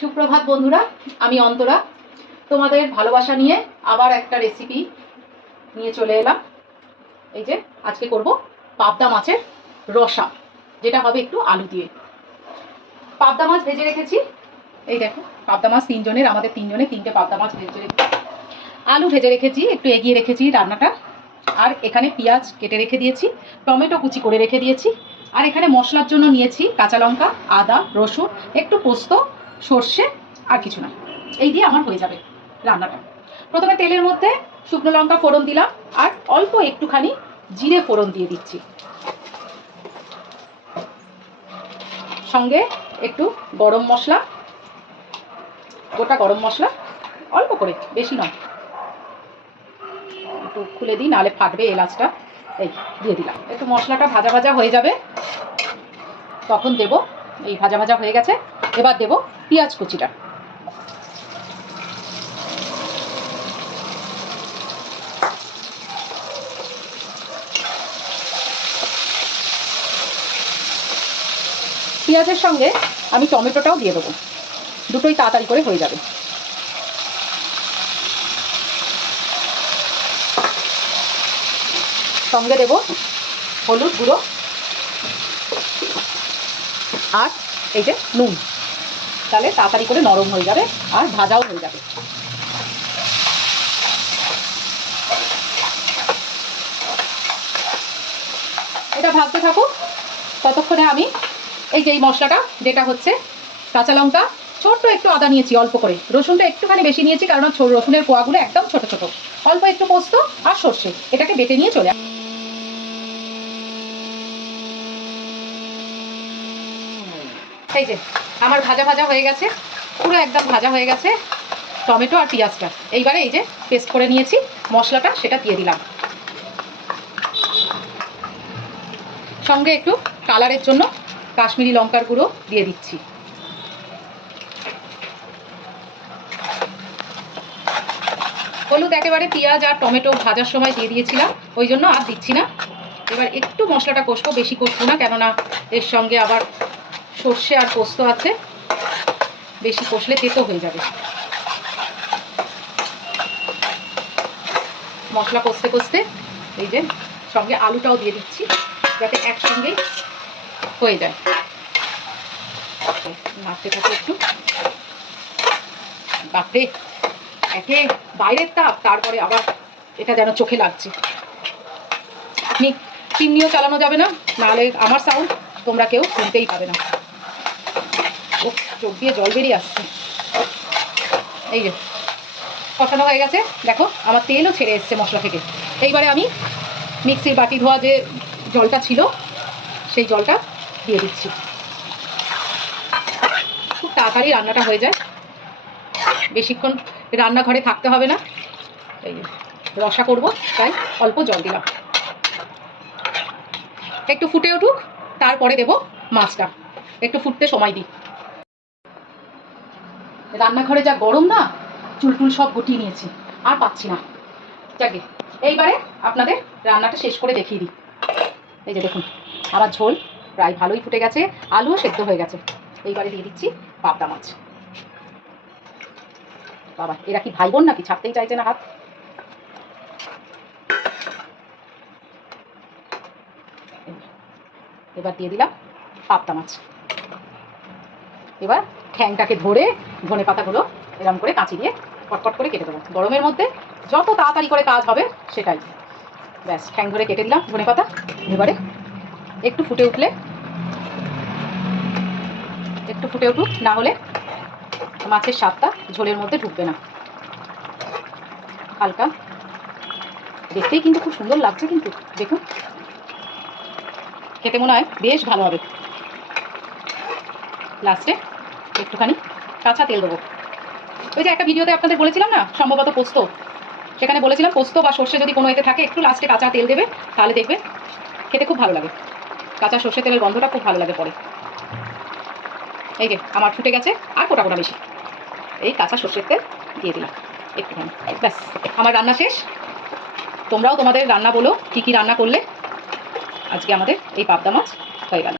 সুপ্রভাত বন্ধুরা, আমি অন্তরা তোমাদের ভালোবাসা নিয়ে আবার একটা রেসিপি নিয়ে চলে এলাম। এই যে আজকে করব পাবদা মাছের রসা, যেটা হবে একটু আলু দিয়ে। পাবদা মাছ ভেজে রেখেছি, এই দেখো পাবদা মাছ তিনজনের, আমাদের তিনজনের তিনটে পাবদা মাছ ভেজে রেখেছি। আলু ভেজে রেখেছি, একটু এগিয়ে রেখেছি রান্নাটা। আর এখানে পেঁয়াজ কেটে রেখে দিয়েছি, টমেটো কুচি করে রেখে দিয়েছি। আর এখানে মশলার জন্য নিয়েছি কাঁচা লঙ্কা, আদা, রসুন, একটু পোস্ত, সর্ষে, আর কিছু না। এই দিয়ে আমার হয়ে যাবে রান্নাটা। প্রথমে তেলের মধ্যে শুকনো লঙ্কা ফোড়ন দিলাম, আর অল্প একটুখানি জিরে ফোড়ন দিয়ে দিচ্ছি। সঙ্গে একটু গরম মশলা, গোটা গরম মশলা অল্প করে, বেশি নয়। একটু খুলে দিই, নাহলে ফাটবে এলাচটা। এই দিয়ে দিলাম। একটু মশলাটা ভাজা ভাজা হয়ে যাবে, তখন দেব। এই ভাজা ভাজা হয়ে গেছে, এবার দেব পেঁয়াজ কুচিটা। পেঁয়াজের সঙ্গে আমি টমেটোটাও দিয়ে দেবো, দুটোই তাড়াতাড়ি করে হয়ে যাবে। সঙ্গে দেব হলুদ গুঁড়ো আর এই যে নুন, তাহলে তাড়াতাড়ি করে নরম হয়ে যাবে আর ভাজাও হয়ে যাবে। এটা ভাজতে থাকুক, ততক্ষণে আমি এই যে এই মশলাটা, যেটা হচ্ছে কাঁচা লঙ্কা, ছোট্ট একটু আদা নিয়েছি অল্প করে, রসুনটা একটুখানি বেশি নিয়েছি কারণ রসুনের কোয়াগুলো একদম ছোট ছোট, অল্প একটু পোস্ত আর সর্ষে, এটাকে বেটে নিয়ে চলে। এই যে আমার ভাজা ভাজা হয়ে গেছে, পুরো একদম ভাজা হয়ে গেছে টমেটো আর পেঁয়াজটা। এইবারে এই যে পেস্ট করে নিয়েছি মশলাটা, সেটা দিয়ে দিলাম। সঙ্গে একটু কালারের জন্য কাশ্মীরি লঙ্কার গুঁড়ো দিয়ে দিচ্ছি। হলুদ একেবারে পেঁয়াজ আর টমেটো ভাজার সময় দিয়ে দিয়েছিলাম, ওই জন্য আর দিচ্ছি না। এবার একটু মশলাটা কষবো, বেশি কষবো না, কেননা এর সঙ্গে আবার সর্ষে আর পোস্ত আছে, বেশি কষলে তেতো হয়ে যাবে। মশলা কষতে কষতে এই যে সঙ্গে আলুটাও দিয়ে দিচ্ছি, যাতে একসঙ্গেই হয়ে যায়। নাড়তে থাকে একটু। বাপরে, একে বাইরের তাপ, তারপরে আবার এটা যেন চোখে লাগছে। চিমনিও চালানো যাবে না, নাহলে আমার সাউন্ড তোমরা কেউ শুনতেই পাবে না। ও, চোখ দিয়ে জল বেরিয়ে আসছে। এই যে কষানো হয়ে গেছে, দেখো আমার তেলও ছেড়ে এসছে মশলা থেকে। এইবারে আমি মিক্সির বাটি ধোয়া যে জলটা ছিল, সেই জলটা দিয়ে দিচ্ছি। খুব তাড়াতাড়ি রান্নাটা হয়ে যায়, বেশিক্ষণ রান্নাঘরে থাকতে হবে না। এই রসা করব, তাই অল্প জল দিলাম। একটু ফুটে উঠুক, তারপরে দেব মাছটা। একটু ফুটতে সময় দিই। রান্নাঘরে যা গরম না, চুলটুল সব গুটিয়ে নিয়েছি, আর পাচ্ছি না। যাকে এইবারে আপনাদের রান্নাটা শেষ করে দেখিয়ে দিই। এই যে দেখুন, আমার ঝোল প্রায় ভালোই ফুটে গেছে, আলুও সেদ্ধ হয়ে গেছে। এইবারে দিয়ে দিচ্ছি পাবদা মাছ। বাবা, এরা কি ভাই বোন নাকি, ছাড়তেই চাইছে না হাত। এবার দিয়ে দিলাম পাবদা মাছ। এবার ঠ্যাংটাকে ধরে ধনে পাতাগুলো এরকম করে কাঁচি দিয়ে কটকট করে কেটে দেবো। গরমের মধ্যে যত তাড়াতাড়ি করে কাজ হবে সেটাই। ব্যাস, ঠ্যাং ধরে কেটে দিলাম ধনে পাতা। এবারে একটু ফুটে উঠলে, একটু ফুটে উঠুক, না হলে মাছের স্বাদটা ঝোলের মধ্যে ঢুকবে না। হালকা, দেখতেই কিন্তু খুব সুন্দর লাগছে, কিন্তু দেখুন খেতে মনে হয় বেশ ভালো হবে। লাস্টে একটুখানি কাঁচা তেল দেবো। ওই যে একটা ভিডিওতে আপনাদের বলেছিলাম না, সম্ভবত পোস্ত, সেখানে বলেছিলাম পোস্ত বা সর্ষে যদি কোনো এতে থাকে, একটু লাস্টে কাঁচা তেল দেবে, তাহলে দেখবে খেতে খুব ভালো লাগে। কাঁচা সর্ষে তেলের গন্ধটা খুব ভালো লাগে পরে। এই যে আমার ফুটে গেছে, আর ফোটা ফোটা বেশি, এই কাঁচা সর্ষের তেল দিয়ে দিলাম একটুখানি। ব্যাস, আমার রান্না শেষ। তোমরাও তোমাদের রান্না বলো, কী কী রান্না করলে। আজকে আমাদের এই পাবদা মাছ হয়ে গেল।